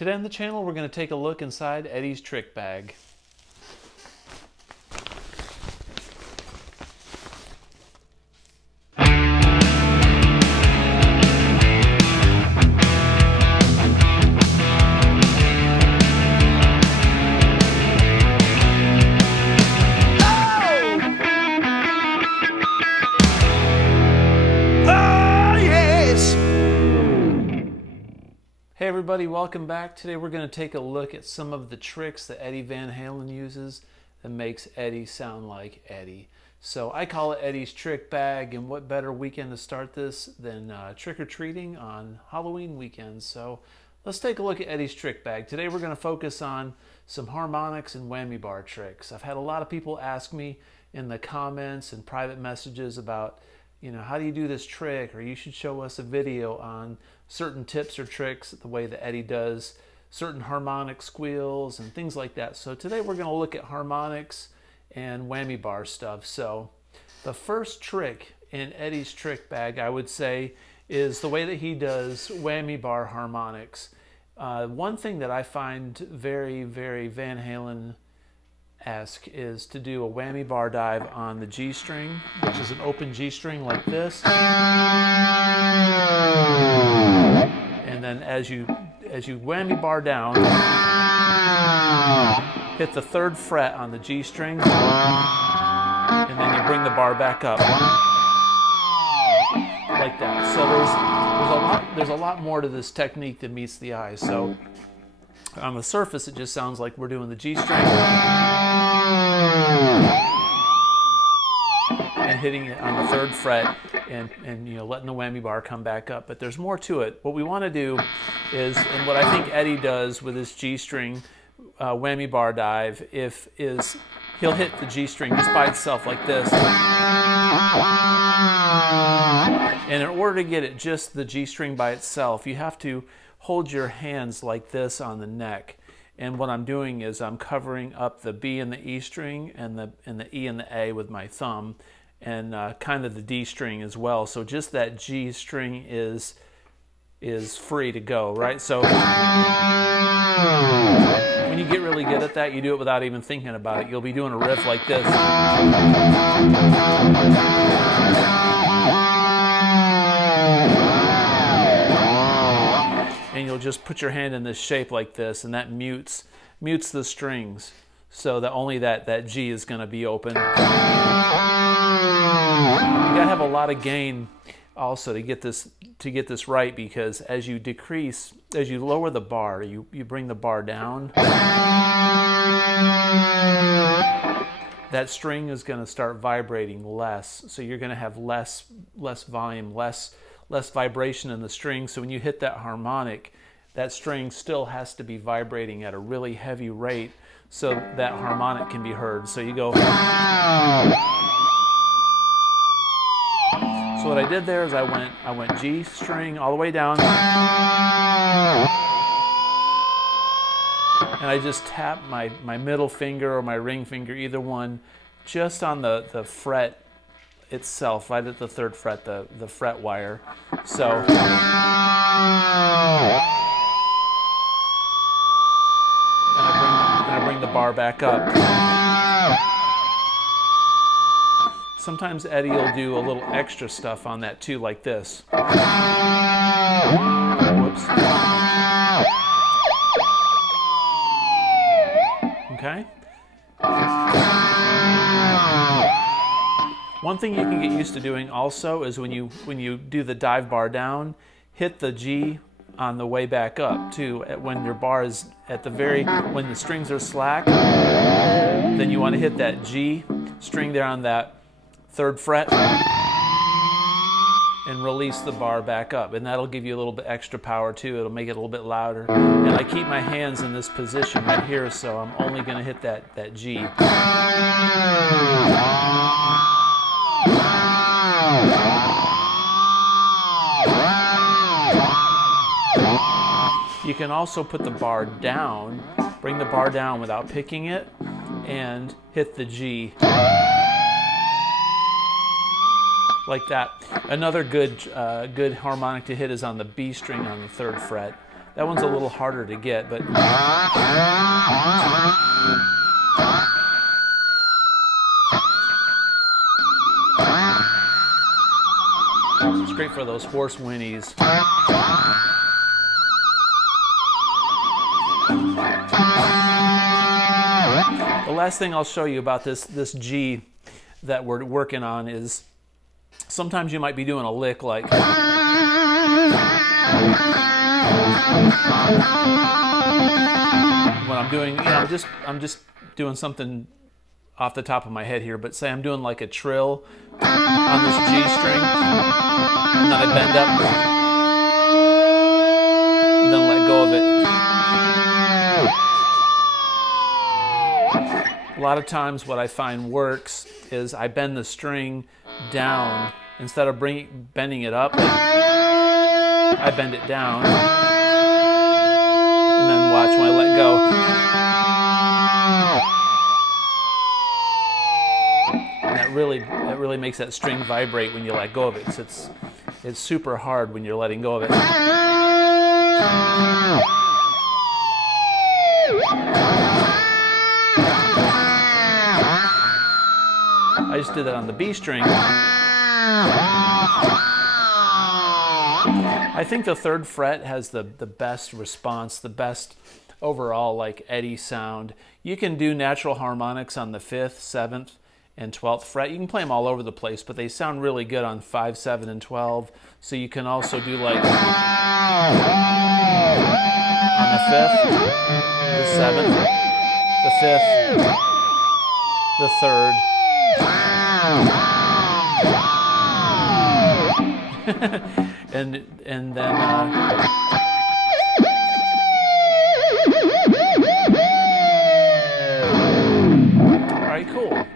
Today on the channel, we're going to take a look inside Eddie's trick bag. Hey everybody, welcome back. Today we're going to take a look at some of the tricks that Eddie Van Halen uses that makes Eddie sound like Eddie. So I call it Eddie's trick bag, and what better weekend to start this than trick-or-treating on Halloween weekend. So let's take a look at Eddie's trick bag. Today we're going to focus on some harmonics and whammy bar tricks. I've had a lot of people ask me in the comments and private messages about, you know, how do you do this trick, or you should show us a video on certain tips or tricks, the way that Eddie does certain harmonic squeals and things like that. So today we're going to look at harmonics and whammy bar stuff. So the first trick in Eddie's trick bag, I would say, is the way that he does whammy bar harmonics. One thing that I find very, very Van Halen-esque is to do a whammy bar dive on the G string, which is an open G string like this. And then as you whammy bar down, hit the 3rd fret on the G string, and then you bring the bar back up like that. So there's a lot more to this technique than meets the eye. So on the surface, it just sounds like we're doing the G string and hitting it on the 3rd fret, and you know, letting the whammy bar come back up. But there's more to it. What we want to do is, and what I think Eddie does with his G string whammy bar dive, is he'll hit the G string just by itself like this. And in order to get it just the G string by itself, you have to hold your hands like this on the neck. And what I'm doing is I'm covering up the B and the E string and the E and the A with my thumb, and kind of the D string as well. So just that G string is free to go, right? So when you get really good at that, you do it without even thinking about it. You'll be doing a riff like this. And you'll just put your hand in this shape like this, and that mutes the strings, so that only that G is going to be open. You got to have a lot of gain also to get this right, because as you lower the bar, you bring the bar down, that string is going to start vibrating less, so you're going to have less volume, less vibration in the string. So when you hit that harmonic, that string still has to be vibrating at a really heavy rate so that harmonic can be heard. So you go. So what I did there is I went G string all the way down, and I just tapped my middle finger or my ring finger, either one, just on the fret itself, right at the 3rd fret, the fret wire. So and I bring the bar back up. Sometimes Eddie will do a little extra stuff on that too, like this. Whoops. Okay. One thing you can get used to doing also is when you do the dive bar down, hit the G on the way back up too. When your bar is at when the strings are slack, then you want to hit that G string there on that 3rd fret and release the bar back up, and that'll give you a little bit extra power too. It'll make it a little bit louder. And I keep my hands in this position right here, so I'm only going to hit that G. You can also put the bar down, bring the bar down without picking it, and hit the G. Like that. Another good harmonic to hit is on the B string on the 3rd fret. That one's a little harder to get, but it's great for those hoarse whinnies. The last thing I'll show you about this G that we're working on is sometimes you might be doing a lick like when I'm doing, you know, I'm just doing something off the top of my head here, but say I'm doing like a trill on this G string, and then I bend up, and then let go of it. A lot of times what I find works is I bend the string down. Instead of bending it up, I bend it down, and then watch when I let go. And that really makes that string vibrate when you let go of it. It's super hard when you're letting go of it. I just did that on the B string. I think the 3rd fret has the best response, the best overall like Eddie sound. You can do natural harmonics on the 5th, 7th, and 12th fret. You can play them all over the place, but they sound really good on 5, 7, and 12. So you can also do like on the 5th, the 7th, the 5th, the 3rd. and then all right, cool.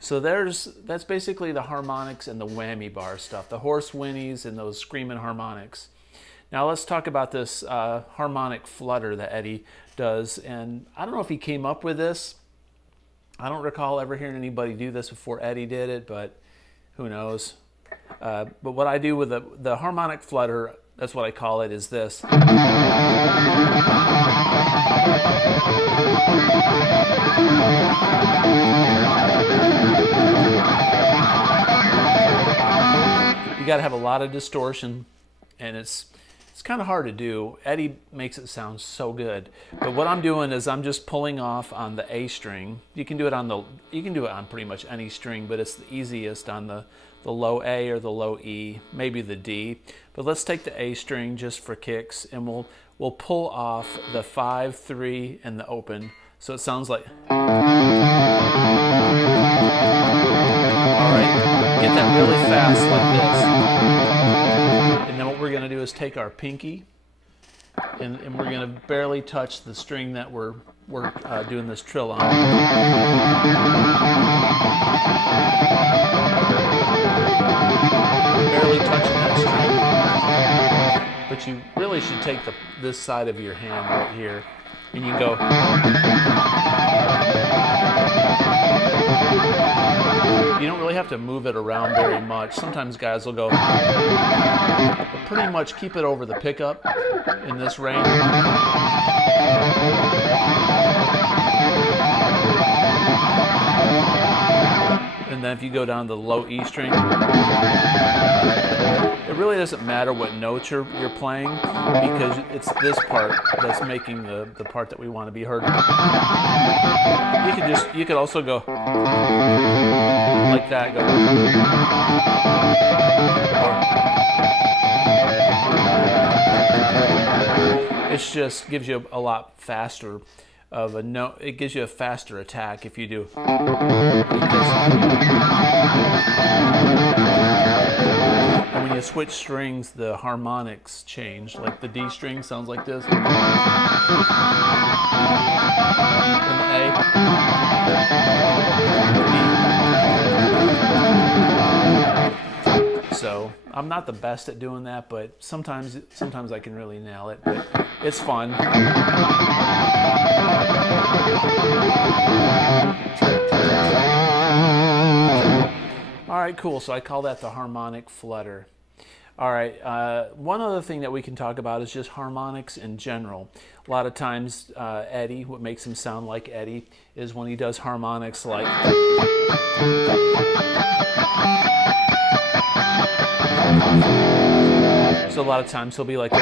So that's basically the harmonics and the whammy bar stuff, the hoarse whinnies and those screaming harmonics. Now let's talk about this harmonic flutter that Eddie does, and I don't know if he came up with this. I don't recall ever hearing anybody do this before Eddie did it, but who knows. But what I do with the harmonic flutter, that's what I call it, is this. You got to have a lot of distortion, and it's kind of hard to do. Eddie makes it sound so good. But what I'm doing is I'm just pulling off on the A string. You can do it on pretty much any string, but it's the easiest on the low A or the low E, maybe the D. But let's take the A string just for kicks, and we'll pull off the 5, 3, and the open. So it sounds like. All right, get that really fast like this. And then what we're going to do is take our pinky, and we're going to barely touch the string that we're doing this trill on. Barely touching that string. But you really should take this side of your hand right here, and you go. You don't really have to move it around very much. Sometimes guys will go, but pretty much keep it over the pickup in this range. And then if you go down to the low E string, it really doesn't matter what notes you're playing, because it's this part that's making the part that we want to be heard. You could also go like that. Go. It just gives you a lot faster of a note. It gives you a faster attack if you do like this. And when you switch strings, the harmonics change. Like the D string sounds like this. And the A. B. So I'm not the best at doing that, but sometimes I can really nail it. But it's fun. All right, cool. So I call that the harmonic flutter. All right, one other thing that we can talk about is just harmonics in general. A lot of times Eddie, what makes him sound like Eddie is when he does harmonics like... So a lot of times he'll be like...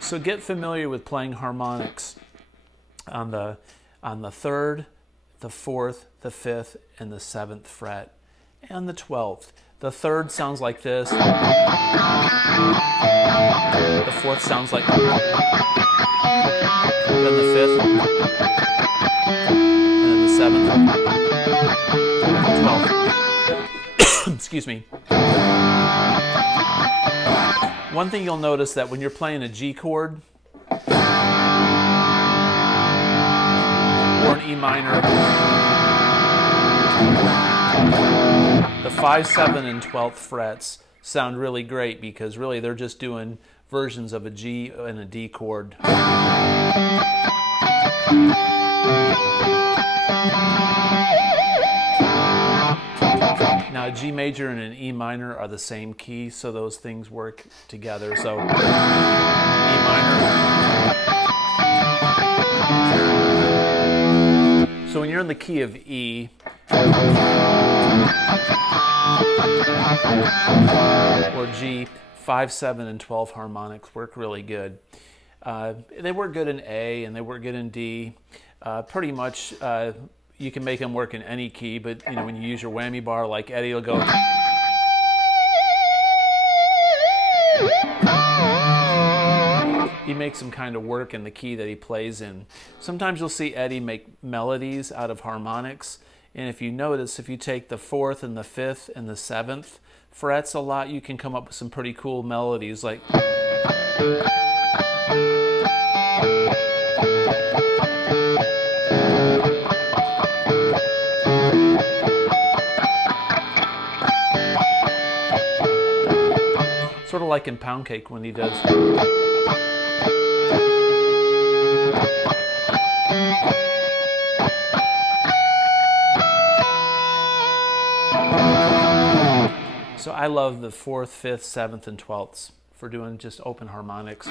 So get familiar with playing harmonics on the 3rd, the 4th, the 5th, and the 7th fret, and the 12th. The 3rd sounds like this. The 4th sounds like... Then the 5th, and then the 7th, the 12th. Excuse me. One thing you'll notice that when you're playing a G chord, or an E minor, the 5, 7, and 12th frets sound really great because really they're just doing versions of a G and a D chord. Now a G major and an E minor are the same key, so those things work together. So E minor. So when you're in the key of E, or G, 5, 7, and 12 harmonics work really good. They work good in A and they work good in D. Pretty much you can make them work in any key, but you know, when you use your whammy bar, like Eddie will go. He makes them kind of work in the key that he plays in. Sometimes you'll see Eddie make melodies out of harmonics, and if you notice, if you take the 4th and the 5th and the 7th frets a lot, you can come up with some pretty cool melodies like... Sort of like in Pound Cake when he does... So I love the 4th, 5th, 7th, and 12ths for doing just open harmonics.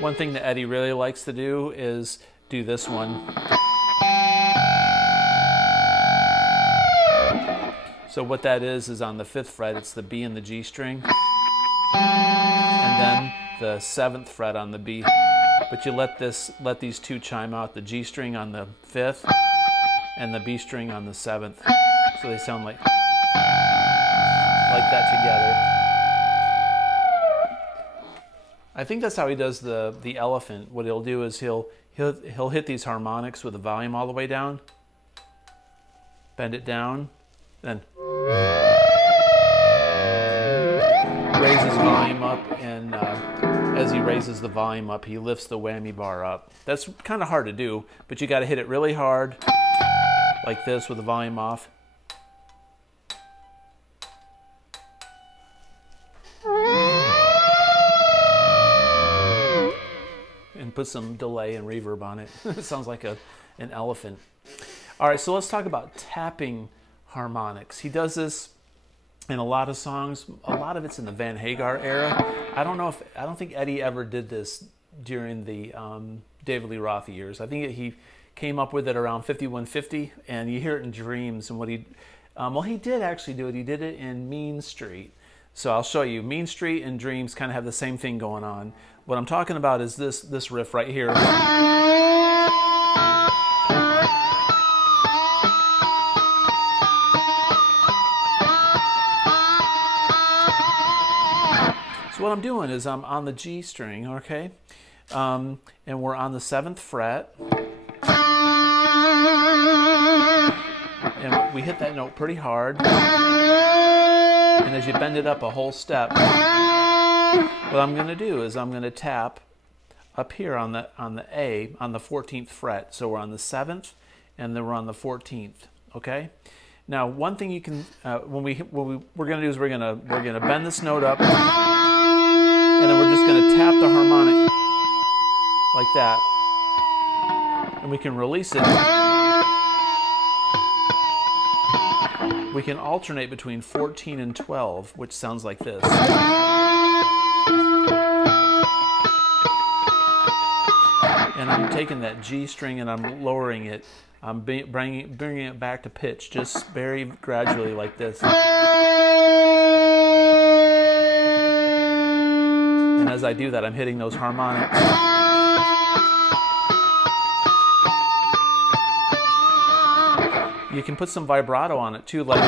One thing that Eddie really likes to do is do this one. So what that is on the 5th fret, it's the B and the G string, and then the 7th fret on the B. But you let these two chime out, the G string on the 5th and the B string on the 7th. So they sound like that together. I think that's how he does the elephant. What he'll do is he'll hit these harmonics with the volume all the way down, bend it down, then raise his volume up, and as he raises the volume up, he lifts the whammy bar up. That's kind of hard to do, but you got to hit it really hard, like this with the volume off. And put some delay and reverb on it. It sounds like an elephant. All right, so let's talk about tapping harmonics. He does this in a lot of songs. A lot of it's in the Van Hagar era. I don't think Eddie ever did this during the David Lee Roth years. I think he came up with it around 5150, and you hear it in Dreams. And what he did actually do it. He did it in Mean Street. So I'll show you. Mean Street and Dreams kind of have the same thing going on. What I'm talking about is this riff right here. So what I'm doing is I'm on the G string, okay? And we're on the 7th fret. And we hit that note pretty hard. And as you bend it up a whole step, what I'm going to do is I'm going to tap up here on the A on the 14th fret. So we're on the 7th, and then we're on the 14th. Okay. Now, one thing you can we're going to do is we're going to bend this note up, and then we're just going to tap the harmonic. like that. And we can release it. We can alternate between 14 and 12, which sounds like this. And I'm taking that G string and I'm lowering it. I'm bringing it back to pitch, just very gradually like this. And as I do that, I'm hitting those harmonics. You can put some vibrato on it too, like.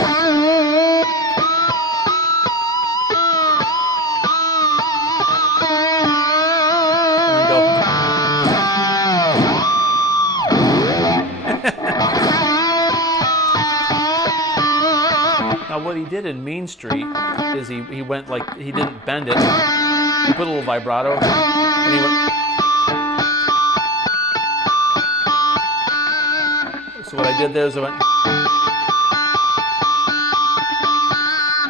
Now what he did in Mean Street is he went like, he didn't bend it. He put a little vibrato and he went. So what I did there is I went.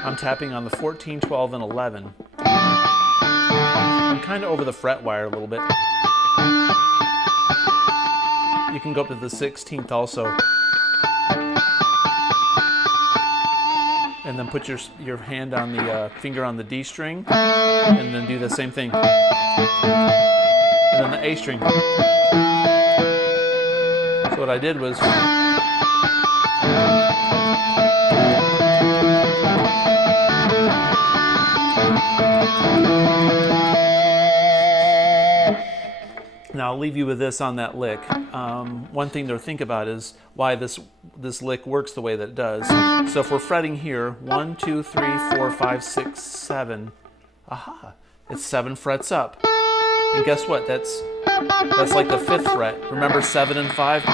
I'm tapping on the 14, 12, and 11. I'm kind of over the fret wire a little bit. You can go up to the 16th also. And then put your hand on the finger on the D string, and then do the same thing. And then the A string. So what I did was, now I'll leave you with this on that lick. One thing to think about is why this lick works the way that it does. So if we're fretting here, 1, 2, 3, 4, 5, 6, 7. Aha! It's 7 frets up. And guess what? That's like the 5th fret. Remember 7 and 5?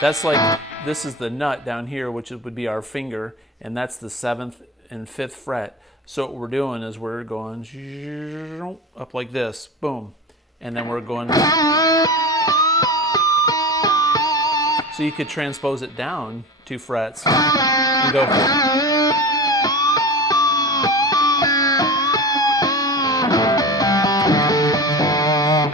That's like, this is the nut down here, which would be our finger, and that's the 7th and 5th fret. So what we're doing is we're going up like this, boom, and then we're going. So you could transpose it down 2 frets and go.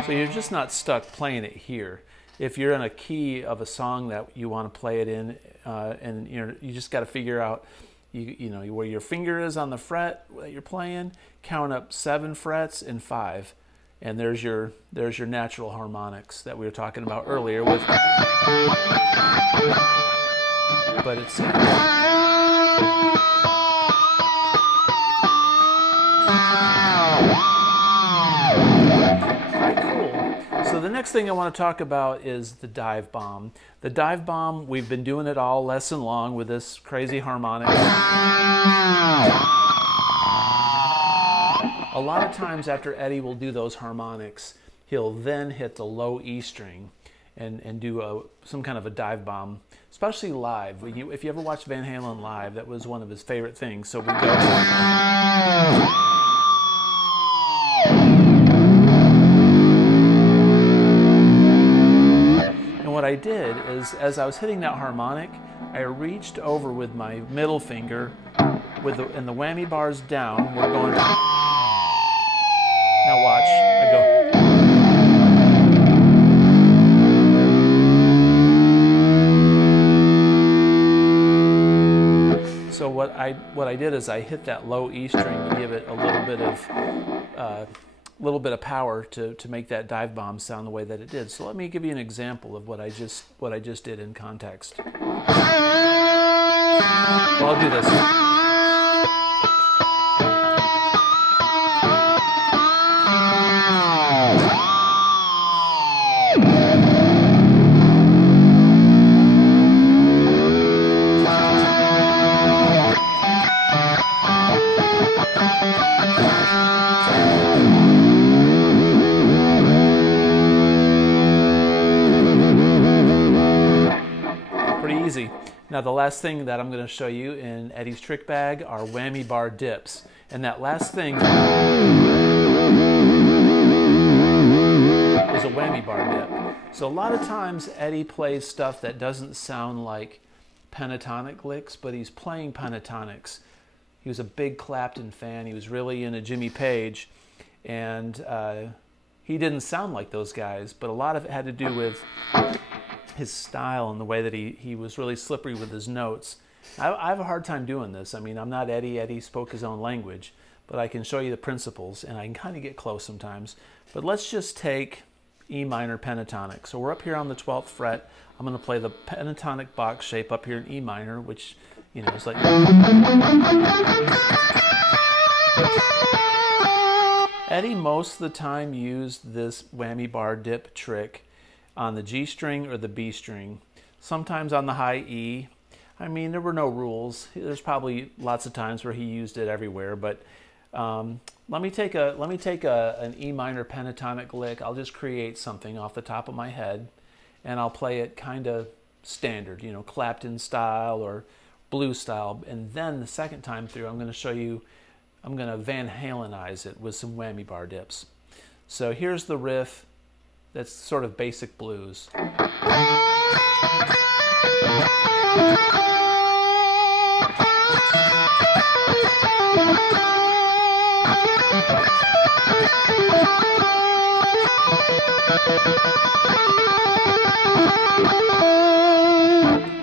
So you're just not stuck playing it here. If you're in a key of a song that you want to play it in, and you just got to figure out. You know where your finger is on the fret that you're playing, count up 7 frets and 5, and there's your natural harmonics that we were talking about earlier with. But it's very cool. So the next thing I want to talk about is the dive bomb. The dive bomb, we've been doing it all lesson long with this crazy harmonic. A lot of times after Eddie will do those harmonics, he'll then hit the low E string and do some kind of a dive bomb, especially live. If you ever watched Van Halen live, that was one of his favorite things. So we go. What I did is, as I was hitting that harmonic, I reached over with my middle finger, and the whammy bars down. We're going. Now watch. I go. So what I did is I hit that low E string to give it a little bit of power to make that dive bomb sound the way that it did. So let me give you an example of what I just did in context. Well, I'll do this. Easy. Now the last thing that I'm going to show you in Eddie's trick bag are whammy bar dips. And that last thing is a whammy bar dip. So a lot of times Eddie plays stuff that doesn't sound like pentatonic licks, but he's playing pentatonics. He was a big Clapton fan. He was really into Jimmy Page. and he didn't sound like those guys, but a lot of it had to do with his style and the way that he was really slippery with his notes. I have a hard time doing this. I mean, I'm not Eddie. Eddie spoke his own language, but I can show you the principles, and I can kind of get close sometimes. But let's just take E minor pentatonic. So we're up here on the 12th fret. I'm going to play the pentatonic box shape up here in E minor, which, you know, is like... Eddie most of the time used this whammy bar dip trick on the G string or the B string, sometimes on the high E. I mean, there were no rules. There's probably lots of times where he used it everywhere, but let me take an E minor pentatonic lick. I'll just create something off the top of my head, and I'll play it kind of standard, you know, Clapton style or blues style. And then the second time through, I'm going to show you, I'm going to Van Halenize it with some whammy bar dips. So here's the riff that's sort of basic blues.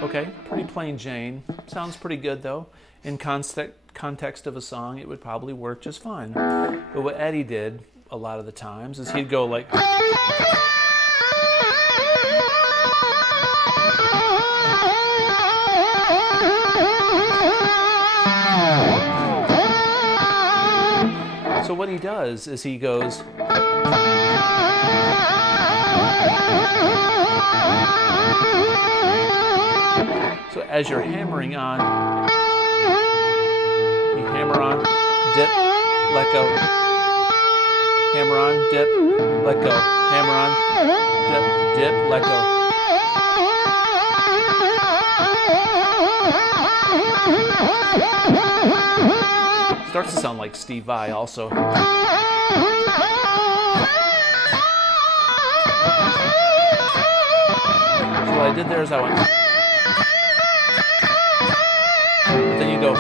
Okay, pretty plain Jane. Sounds pretty good though. In context of a song, it would probably work just fine. But what Eddie did a lot of the times is he'd go like... So what he does is he goes... So as you're hammering on, you hammer on, dip, let go. Hammer on, dip, let go. Hammer on, dip, let go. Starts to sound like Steve Vai also. So what I did there is I went... But then you go...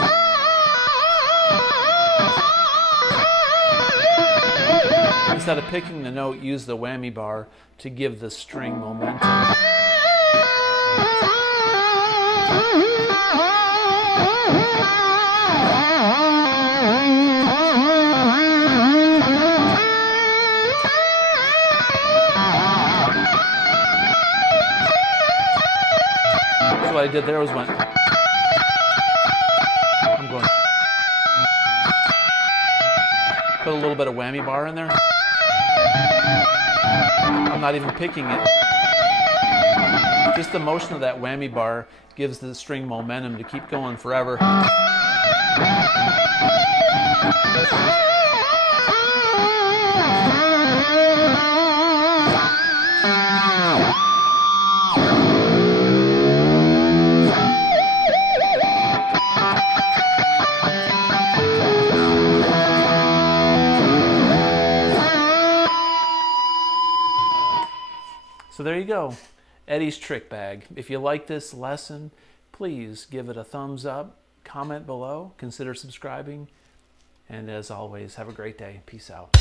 Instead of picking the note, use the whammy bar to give the string momentum. So what I did there was went... I'm going... Put a little bit of whammy bar in there. I'm not even picking it. Just the motion of that whammy bar gives the string momentum to keep going forever. So there you go, Eddie's trick bag. If you like this lesson, please give it a thumbs up, comment below, consider subscribing, and as always, have a great day. Peace out.